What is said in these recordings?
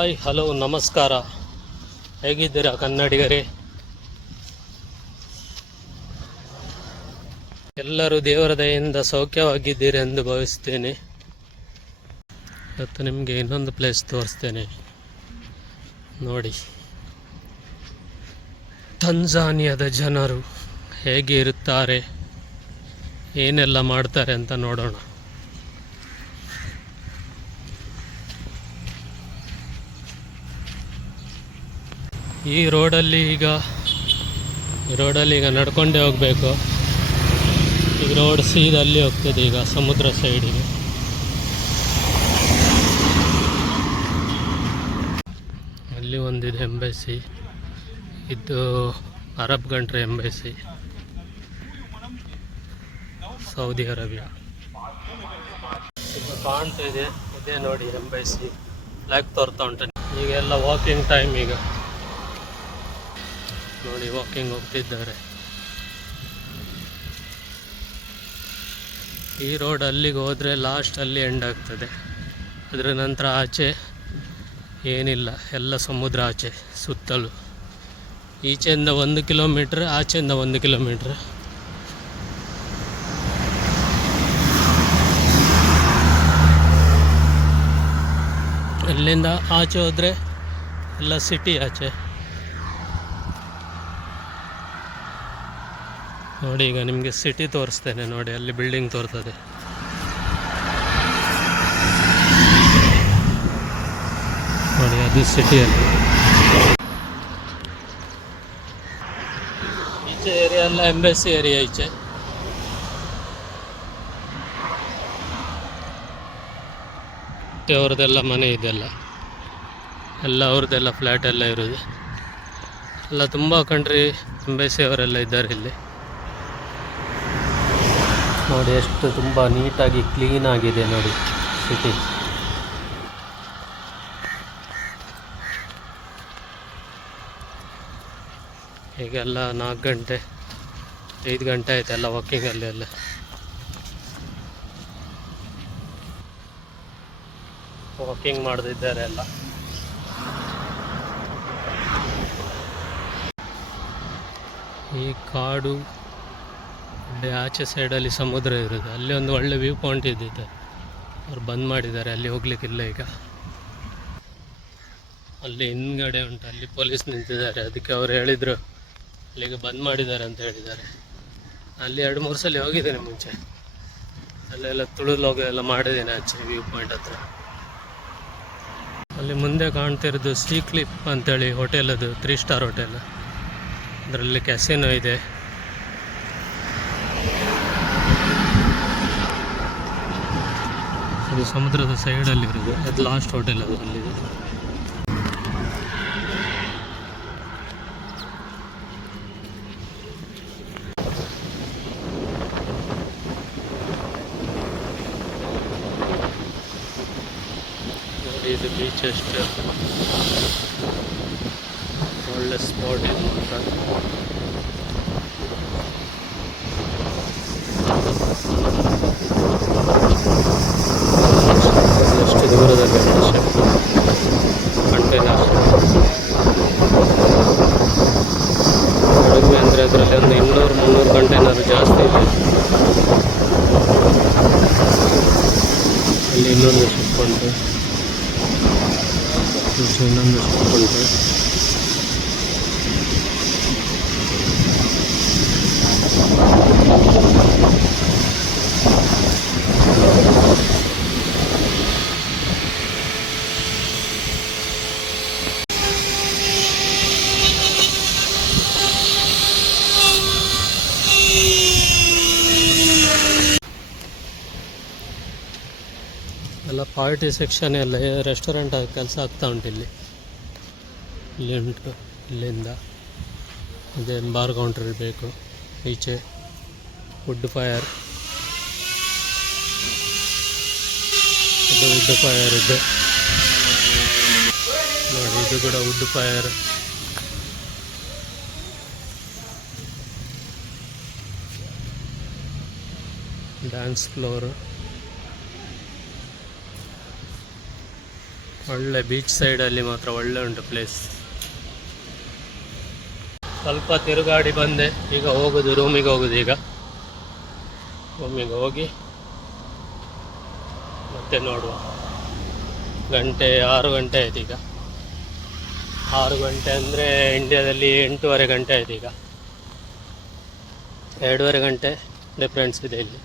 Hi hello ನಮಸ್ಕಾರ. ಹೇಗಿದ್ದೀರಾ ಕನ್ನಡಿಗರೇ? ಎಲ್ಲರೂ ದೇವರ ದಯೆಯಿಂದ ಸೌಖ್ಯವಾಗಿದ್ದೀರಿ ಎಂದು ಭಾವಿಸ್ತೇನೆ. ಇವತ್ತು ನಿಮಗೆ ಇನ್ನೊಂದು ಪ್ಲೇಸ್ ತೋರಿಸ್ತೇನೆ ನೋಡಿ. ತಂಜಾನಿಯಾದ ಜನರು ಹೇಗೆ ಇರುತ್ತಾರೆ, ಏನೆಲ್ಲ ಮಾಡ್ತಾರೆ ಅಂತ ನೋಡೋಣ. ಈ ರೋಡಲ್ಲಿ ಈಗ ನಡ್ಕೊಂಡೇ ಹೋಗಬೇಕು. ಈ ರೋಡ್ ಸೀದಲ್ಲಿ ಹೋಗ್ತದೆ ಈಗ ಸಮುದ್ರ ಸೈಡಿಗೆ. ಅಲ್ಲಿ ಒಂದಿದೆ ಎಂಬಸಿ, ಇದು Arab country embassy, Saudi Arabia. ಇದು ಕಾಣ್ತಾ ಇದೆ, ಇದೇ ನೋಡಿ ಎಂಬಸಿ. ಫ್ಲಾಗ್ ತೋರ್ತಾ ಉಂಟು. ಈಗೆಲ್ಲ ವಾಕಿಂಗ್ ಟೈಮ್. ಈಗ ನೋಡಿ ವಾಕಿಂಗ್ ಹೋಗ್ತಿದ್ದಾರೆ. ಈ ರೋಡ್ ಅಲ್ಲಿಗೆ ಹೋದರೆ ಲಾಸ್ಟ್ ಅಲ್ಲಿ ಎಂಡ್ ಆಗ್ತದೆ. ಅದರ ನಂತರ ಆಚೆ ಏನಿಲ್ಲ, ಎಲ್ಲ ಸಮುದ್ರ ಆಚೆ ಸುತ್ತಲೂ. ಈಚೆಯಿಂದ 1 ಕಿಲೋಮೀಟ್ರ್, ಆಚೆಯಿಂದ 1 ಕಿಲೋಮೀಟ್ರ್. ಅಲ್ಲಿಂದ ಆಚೆ ಹೋದರೆ ಎಲ್ಲ ಸಿಟಿ ಆಚೆ. ನೋಡಿ ಈಗ ನಿಮಗೆ ಸಿಟಿ ತೋರಿಸ್ತೇನೆ ನೋಡಿ. ಅಲ್ಲಿ ಬಿಲ್ಡಿಂಗ್ ತೋರ್ತದೆ. ನೋಡಿ ಅದು ಸಿಟಿಯಲ್ಲಿ. ಈಚೆ ಏರಿಯಾ ಎಲ್ಲ ಎಂಬಸಿ ಏರಿಯಾ. ಈಚೆ ಅವ್ರದ್ದೆಲ್ಲ ಮನೆ ಇದೆಲ್ಲ, ಎಲ್ಲ ಅವ್ರದ್ದೆಲ್ಲ ಫ್ಲ್ಯಾಟ್ ಎಲ್ಲ ಇರೋದು. ಎಲ್ಲ ತುಂಬ ಕಂಟ್ರಿ ಎಂಬಸಿ ಅವರೆಲ್ಲ ಇದ್ದಾರೆ ಇಲ್ಲಿ. ನೋಡಿ ಎಷ್ಟು ತುಂಬ ನೀಟಾಗಿ ಕ್ಲೀನ್ ಆಗಿದೆ ನೋಡಿ ಸಿಟಿ. ಈಗೆಲ್ಲ 4 ಗಂಟೆ 5 ಗಂಟೆ ಆಯ್ತು ಎಲ್ಲ ವಾಕಿಂಗಲ್ಲಿ ಎಲ್ಲ. ವಾಕಿಂಗ್ ಮಾಡ್ತಿದ್ದಾರೆ ಎಲ್ಲ. ಈ ಕಾಡು ಅಲ್ಲಿ ಆಚೆ ಸೈಡಲ್ಲಿ ಸಮುದ್ರ ಇರೋದು. ಅಲ್ಲಿ ಒಂದು ಒಳ್ಳೆ ವ್ಯೂ ಪಾಯಿಂಟ್ ಇದ್ದಿತ್ತು, ಅವ್ರು ಬಂದ್ ಮಾಡಿದ್ದಾರೆ. ಅಲ್ಲಿ ಹೋಗ್ಲಿಕ್ಕಿಲ್ಲ ಈಗ. ಅಲ್ಲಿ ಹಿಂದ್ಗಡೆ ಉಂಟು, ಅಲ್ಲಿ ಪೊಲೀಸ್ ನಿಂತಿದ್ದಾರೆ. ಅದಕ್ಕೆ ಅವ್ರು ಹೇಳಿದರು ಅಲ್ಲಿಗೆ ಬಂದ್ ಮಾಡಿದ್ದಾರೆ ಅಂತ ಹೇಳಿದ್ದಾರೆ. ಅಲ್ಲಿ 2-3 ಸಲ ಹೋಗಿದ್ದೇನೆ ಮುಂಚೆ. ಅಲ್ಲೆಲ್ಲ ತುಳುಲೋಗ ಎಲ್ಲ ಮಾಡಿದ್ದೇನೆ ಆಚೆ ವ್ಯೂ ಪಾಯಿಂಟ್ ಹತ್ರ. ಅಲ್ಲಿ ಮುಂದೆ ಕಾಣ್ತಿರೋದು ಸೀ ಕ್ಲಿಪ್ ಅಂತೇಳಿ ಹೋಟೆಲ್, ಅದು 3 ಸ್ಟಾರ್ ಹೋಟೆಲ್. ಅದರಲ್ಲಿ ಕ್ಯಾಸಿನೋ ಇದೆ. ಅದು ಸಮುದ್ರದ ಸೈಡಲ್ಲಿ ಇರೋದು. ಅದು ಲಾಸ್ಟ್ ಹೋಟೆಲ್ ಅದು ಅಲ್ಲಿದೆ. ನೋಡಿ ಇದು ಬೀಚ್ ಎಷ್ಟು ಒಳ್ಳೆ ಸ್ಪಾಟ್ ಇದು ಮಾತ್ರ. ಎಷ್ಟು ದೂರದಲ್ಲಿ ಕಂಟೈನರ್ ಕಡಿಮೆ ಅಂದರೆ ಅದರಲ್ಲಿ ಒಂದು 200-300 ಕಂಟೈನರ್ ಜಾಸ್ತಿ ಇದೆ. ಅಲ್ಲಿ ಇನ್ನೊಂದು ಶಿಪ್ ಉಂಟು, ಇನ್ನೊಂದು ಶಿಪ್ ಉಂಟು. ಎಲ್ಲ ಪಾರ್ಟಿ ಸೆಕ್ಷನ್ ಎಲ್ಲ ರೆಸ್ಟೋರೆಂಟ್ ಆಗಿ ಕೆಲಸ ಆಗ್ತಾ ಉಂಟು ಇಲ್ಲಿ. ಇಲ್ಲಿ ಉಂಟು, ಇಲ್ಲಿಂದ ಅದೇ ಬಾರ್ ಕೌಂಟರ್ ಇರಬೇಕು. ಈಚೆ ವುಡ್ ಫೈರ್, ಇದು ವುಡ್ ಫೈರ್ ಇದೆ ನೋಡಿ. ಇದು ಕೂಡ ವುಡ್ ಫೈರ್. ಡ್ಯಾನ್ಸ್ ಫ್ಲೋರ್, ಒಳ್ಳೆ ಬೀಚ್ ಸೈಡಲ್ಲಿ ಮಾತ್ರ ಒಳ್ಳೆ ಉಂಟು ಪ್ಲೇಸ್. ಸ್ವಲ್ಪ ತಿರುಗಾಡಿ ಬಂದೆ, ಈಗ ಹೋಗೋದು ರೂಮಿಗೆ ಹೋಗೋದು. ಈಗ ರೂಮಿಗೆ ಹೋಗಿ ಮತ್ತೆ ನೋಡುವ. 6 ಗಂಟೆ ಆಯ್ತು ಈಗ. 6 ಗಂಟೆ ಅಂದರೆ ಇಂಡಿಯಾದಲ್ಲಿ 8:30 ಗಂಟೆ ಆಯ್ತು ಈಗ. 2:30 ಗಂಟೆ ಡಿಫ್ರೆನ್ಸ್ ಇದೆ ಇಲ್ಲಿ.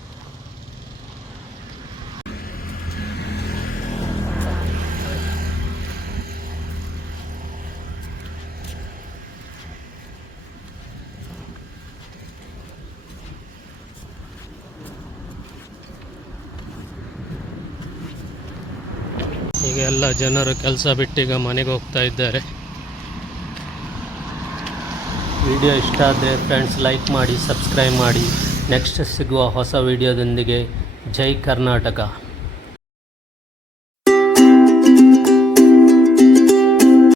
ಈಗ ಎಲ್ಲ ಜನರು ಕೆಲಸ ಬಿಟ್ಟೀಗ ಮನೆಗೆ ಹೋಗ್ತಾ ಇದ್ದಾರೆ. ವಿಡಿಯೋ ಇಷ್ಟ ಆದರೆ ಫ್ರೆಂಡ್ಸ್ ಲೈಕ್ ಮಾಡಿ, ಸಬ್ಸ್ಕ್ರೈಬ್ ಮಾಡಿ. ನೆಕ್ಸ್ಟ್ ಸಿಗುವ ಹೊಸ ವಿಡಿಯೋದೊಂದಿಗೆ. ಜೈ ಕರ್ನಾಟಕ.